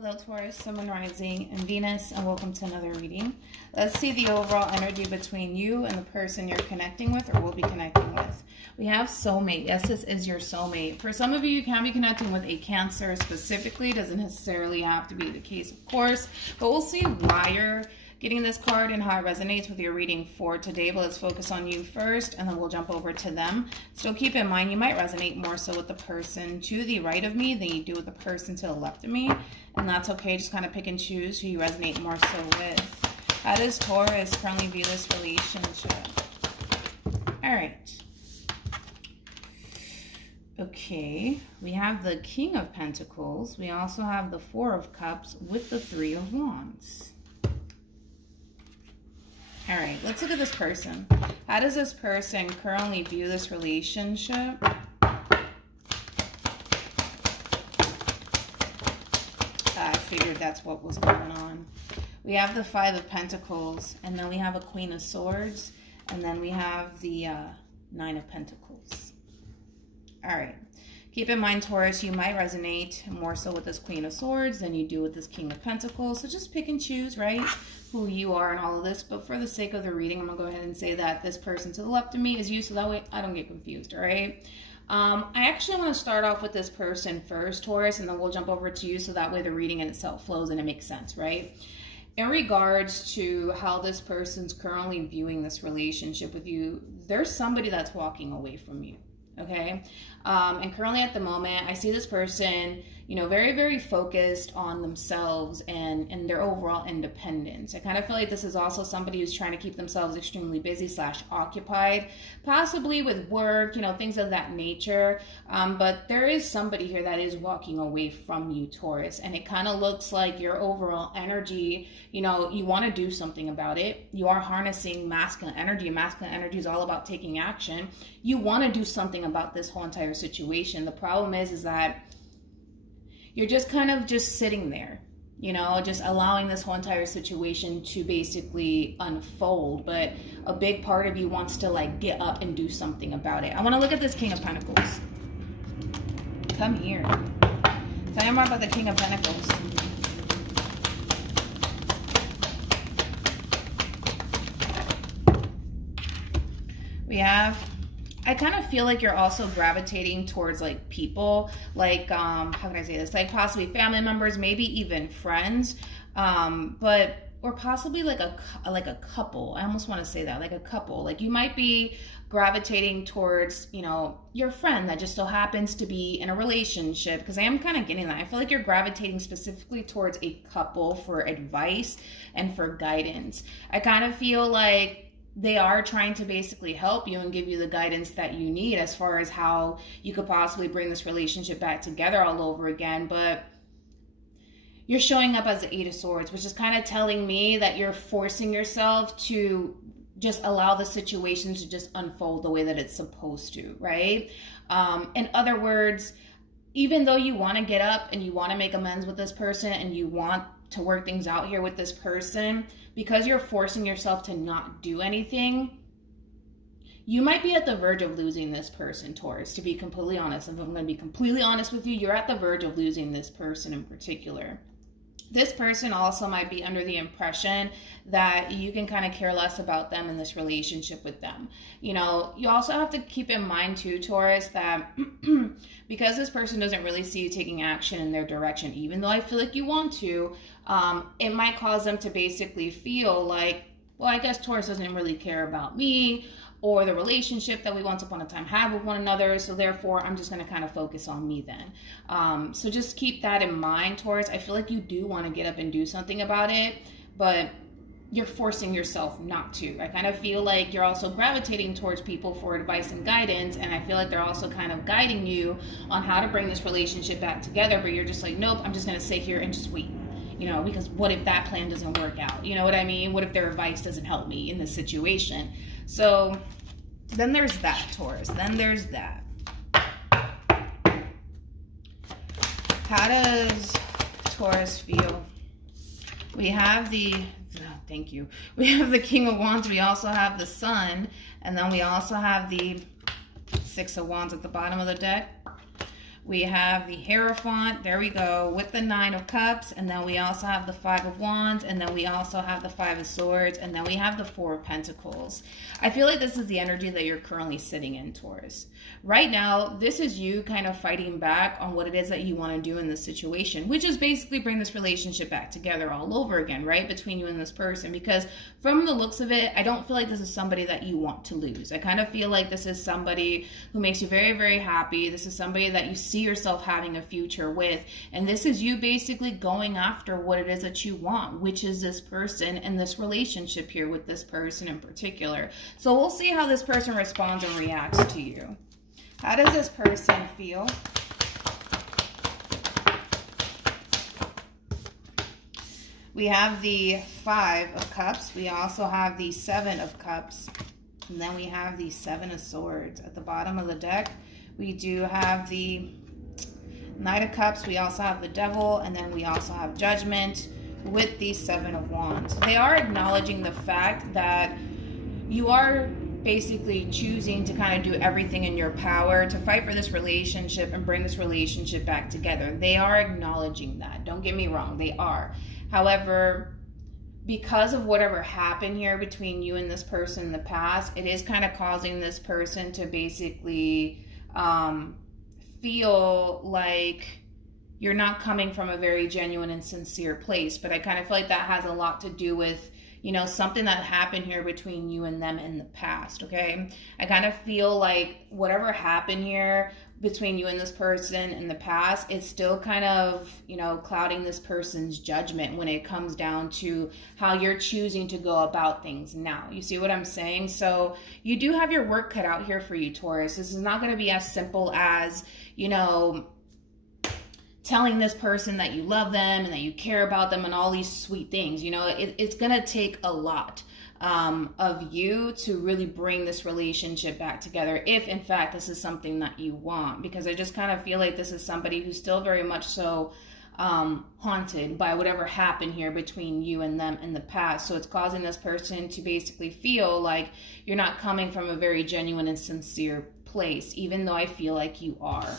Hello Taurus, Sun, Moon, Rising, and Venus, and welcome to another reading. Let's see the overall energy between you and the person you're connecting with or will be connecting with. We have soulmate. Yes, this is your soulmate. For some of you, you can be connecting with a Cancer specifically. Doesn't necessarily have to be the case, of course, but we'll see why you're getting this card and how it resonates with your reading for today. But let's focus on you first, and then we'll jump over to them. So keep in mind, you might resonate more so with the person to the right of me than you do with the person to the left of me. And that's okay. Just kind of pick and choose who you resonate more so with. How does Taurus currently view this relationship? All right. Okay. We have the King of Pentacles. We also have the Four of Cups with the Three of Wands. All right. Let's look at this person. How does this person currently view this relationship? I figured that's what was going on. We have the Five of Pentacles, and then we have a Queen of Swords, and then we have the Nine of Pentacles. All right. Keep in mind, Taurus, you might resonate more so with this Queen of Swords than you do with this King of Pentacles. So just pick and choose, right, who you are and all of this. But for the sake of the reading, I'm going to go ahead and say that this person to the left of me is you, so that way I don't get confused, all right? I actually want to start off with this person first, Taurus, and then we'll jump over to you, so that way the reading in itself flows and it makes sense, right? In regards to how this person's currently viewing this relationship with you, there's somebody that's walking away from you, okay? And currently at the moment, I see this person, you know, very, very focused on themselves and their overall independence. I kind of feel like this is also somebody who's trying to keep themselves extremely busy / occupied, possibly with work, you know, things of that nature. But there is somebody here that is walking away from you, Taurus. And it kind of looks like your overall energy, you know, you want to do something about it. You are harnessing masculine energy. Masculine energy is all about taking action. You want to do something about this whole entire situation. The problem is that you're just kind of just sitting there, you know, just allowing this whole entire situation to basically unfold. But a big part of you wants to like get up and do something about it. I want to look at this King of Pentacles. Come here. Tell me more about the King of Pentacles. We have, I kind of feel like you're also gravitating towards like people, like, how can I say this? Like possibly family members, maybe even friends, or possibly like a couple. I almost want to say that, like a couple. Like you might be gravitating towards, you know, your friend that just so happens to be in a relationship, because I am kind of getting that. I feel like you're gravitating specifically towards a couple for advice and for guidance. I kind of feel like they are trying to basically help you and give you the guidance that you need as far as how you could possibly bring this relationship back together all over again. But you're showing up as the Eight of Swords, which is kind of telling me that you're forcing yourself to just allow the situation to just unfold the way that it's supposed to, right? In other words, even though you want to get up and you want to make amends with this person and you want to work things out here with this person, because you're forcing yourself to not do anything, you might be at the verge of losing this person, Taurus, to be completely honest. If I'm going to be completely honest with you, you're at the verge of losing this person in particular. This person also might be under the impression that you can kind of care less about them in this relationship with them. You know, you also have to keep in mind too, Taurus, that because this person doesn't really see you taking action in their direction, even though I feel like you want to, it might cause them to basically feel like, well, I guess Taurus doesn't really care about me or the relationship that we once upon a time had with one another, so therefore I'm just going to kind of focus on me then. So just keep that in mind, Taurus. I feel like you do want to get up and do something about it, but you're forcing yourself not to. I kind of feel like you're also gravitating towards people for advice and guidance, and I feel like they're also kind of guiding you on how to bring this relationship back together, but you're just like, nope, I'm just going to sit here and just wait. You know, because what if that plan doesn't work out? You know what I mean? What if their advice doesn't help me in this situation? So then there's that, Taurus. Then there's that. How does Taurus feel? We have the, thank you. We have the King of Wands. We also have the Sun. And then we also have the Six of Wands at the bottom of the deck. We have the Hierophant, there we go, with the 9 of Cups, and then we also have the 5 of Wands, and then we also have the 5 of Swords, and then we have the 4 of Pentacles. I feel like this is the energy that you're currently sitting in, Taurus. Right now, this is you kind of fighting back on what it is that you want to do in this situation, which is basically bring this relationship back together all over again, right, between you and this person, because from the looks of it, I don't feel like this is somebody that you want to lose. I kind of feel like this is somebody who makes you very, very happy. This is somebody that you see yourself having a future with, and this is you basically going after what it is that you want, which is this person and this relationship here with this person in particular. So we'll see how this person responds and reacts to you. How does this person feel? We have the 5 of Cups. We also have the 7 of Cups. And then we have the 7 of Swords. At the bottom of the deck, we do have the Knight of Cups. We also have the Devil. And then we also have Judgment with the 7 of Wands. They are acknowledging the fact that you are basically choosing to kind of do everything in your power to fight for this relationship and bring this relationship back together. They are acknowledging that. Don't get me wrong. They are. However, because of whatever happened here between you and this person in the past, it is kind of causing this person to basically feel like you're not coming from a very genuine and sincere place. But I kind of feel like that has a lot to do with, you know, something that happened here between you and them in the past, okay? I kind of feel like whatever happened here between you and this person in the past, it's still kind of, you know, clouding this person's judgment when it comes down to how you're choosing to go about things now. You see what I'm saying? So you do have your work cut out here for you, Taurus. This is not going to be as simple as, you know, telling this person that you love them and that you care about them and all these sweet things. You know, it's going to take a lot of you to really bring this relationship back together, if in fact this is something that you want, because I just kind of feel like this is somebody who's still very much so haunted by whatever happened here between you and them in the past. So it's causing this person to basically feel like you're not coming from a very genuine and sincere place, even though I feel like you are.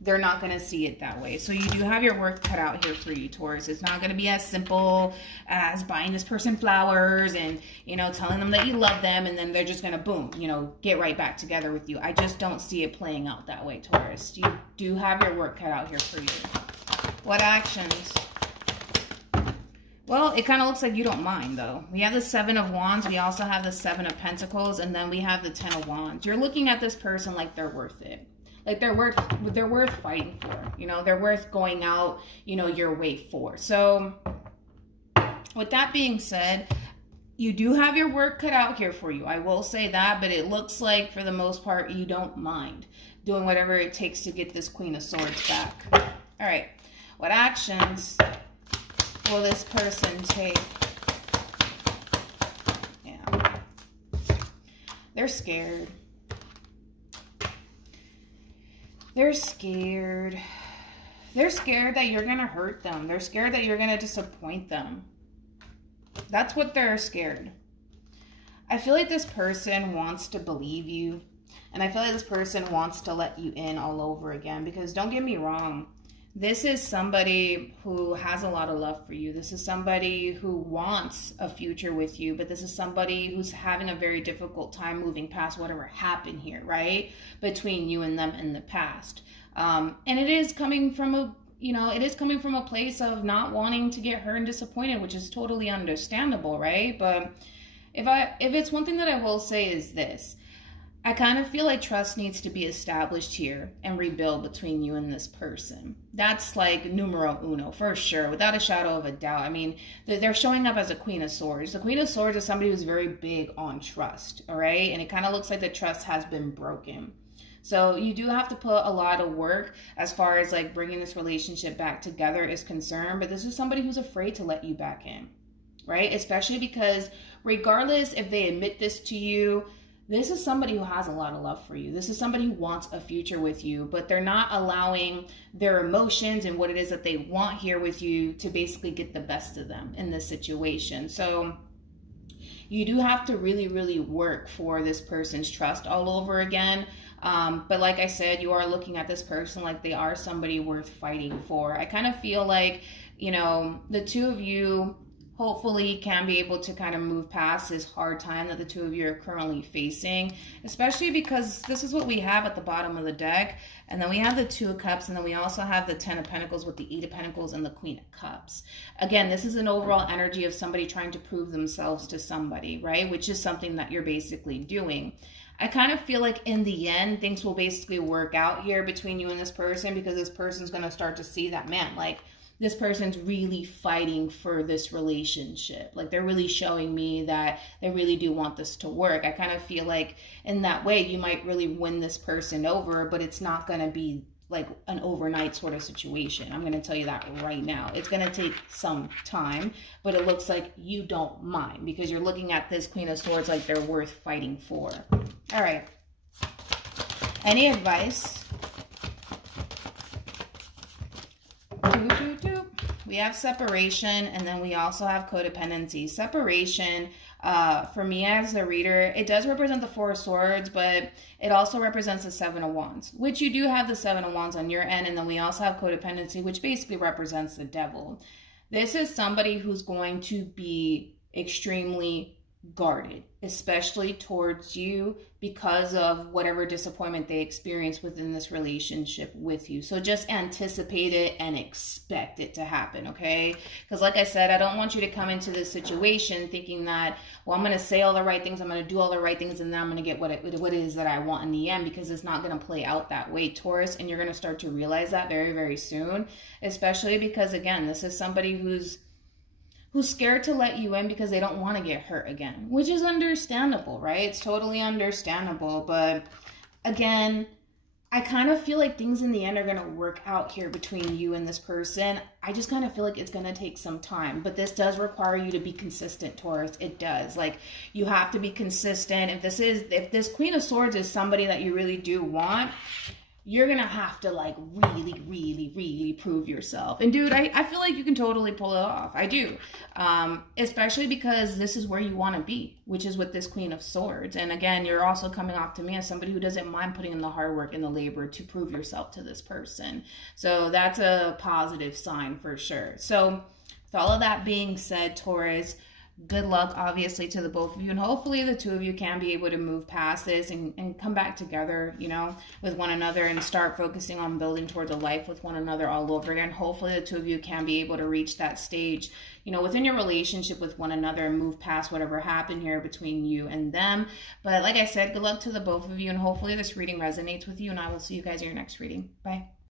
They're not going to see it that way. So you do have your work cut out here for you, Taurus. It's not going to be as simple as buying this person flowers and, you know, telling them that you love them, and then they're just going to, boom, you know, get right back together with you. I just don't see it playing out that way, Taurus. You do have your work cut out here for you. What actions? Well, it kind of looks like you don't mind, though. We have the 7 of Wands. We also have the 7 of Pentacles. And then we have the 10 of Wands. You're looking at this person like they're worth it. Like they're worth fighting for, you know, they're worth going out, you know, your way for. So with that being said, you do have your work cut out here for you. I will say that, but it looks like for the most part, you don't mind doing whatever it takes to get this Queen of Swords back. All right. What actions will this person take? Yeah. They're scared. They're scared. They're scared that you're going to hurt them. They're scared that you're going to disappoint them. That's what they're scared. I feel like this person wants to believe you. And I feel like this person wants to let you in all over again. Because don't get me wrong, this is somebody who has a lot of love for you. This is somebody who wants a future with you, but this is somebody who's having a very difficult time moving past whatever happened here, right? Between you and them in the past. And it is coming from a, you know, it is coming from a place of not wanting to get hurt and disappointed, which is totally understandable, right? But if it's one thing that I will say is this. I kind of feel like trust needs to be established here and rebuild between you and this person. That's like numero uno, for sure, without a shadow of a doubt. I mean, they're showing up as a Queen of Swords. The Queen of Swords is somebody who's very big on trust, all right? And it kind of looks like the trust has been broken. So you do have to put a lot of work as far as like bringing this relationship back together is concerned. But this is somebody who's afraid to let you back in, right? Especially because regardless if they admit this to you, this is somebody who has a lot of love for you. This is somebody who wants a future with you, but they're not allowing their emotions and what it is that they want here with you to basically get the best of them in this situation. So you do have to really, really work for this person's trust all over again. But like I said, you are looking at this person like they are somebody worth fighting for. I kind of feel like, you know, the two of you hopefully can be able to kind of move past this hard time that the two of you are currently facing, especially because this is what we have at the bottom of the deck. And then we have the Two of Cups, and then we also have the Ten of Pentacles with the Eight of Pentacles and the Queen of Cups. Again, this is an overall energy of somebody trying to prove themselves to somebody, right? Which is something that you're basically doing. I kind of feel like in the end, things will basically work out here between you and this person, because this person's going to start to see that, man, like, this person's really fighting for this relationship. Like, they're really showing me that they really do want this to work. I kind of feel like in that way, you might really win this person over, but it's not going to be like an overnight sort of situation. I'm going to tell you that right now. It's going to take some time, but it looks like you don't mind, because you're looking at this Queen of Swords like they're worth fighting for. All right. Any advice? We have separation, and then we also have codependency. Separation, for me as the reader, it does represent the Four of Swords, but it also represents the Seven of Wands, which you do have the Seven of Wands on your end, and then we also have codependency, which basically represents the devil. This is somebody who's going to be extremely guarded, especially towards you, because of whatever disappointment they experience within this relationship with you. So just anticipate it and expect it to happen, okay? Because like I said, I don't want you to come into this situation thinking that, well, I'm going to say all the right things, I'm going to do all the right things, and then I'm going to get what it is that I want in the end, because it's not going to play out that way, Taurus, and you're going to start to realize that very, very soon, especially because, again, this is somebody who's scared to let you in because they don't want to get hurt again, which is understandable, right? It's totally understandable. But again, I kind of feel like things in the end are going to work out here between you and this person. I just kind of feel like it's going to take some time, but this does require you to be consistent, Taurus. It does. Like, you have to be consistent. If this Queen of Swords is somebody that you really do want, you're going to have to, like, really, really, really prove yourself. And, dude, I feel like you can totally pull it off. I do. Especially because this is where you want to be, which is with this Queen of Swords. And, again, you're also coming off to me as somebody who doesn't mind putting in the hard work and the labor to prove yourself to this person. So that's a positive sign for sure. So with all of that being said, Taurus, good luck, obviously, to the both of you. And hopefully the two of you can be able to move past this and come back together, you know, with one another, and start focusing on building towards a life with one another all over again. Hopefully the two of you can be able to reach that stage, you know, within your relationship with one another, and move past whatever happened here between you and them. But like I said, good luck to the both of you, and hopefully this reading resonates with you, and I will see you guys in your next reading. Bye.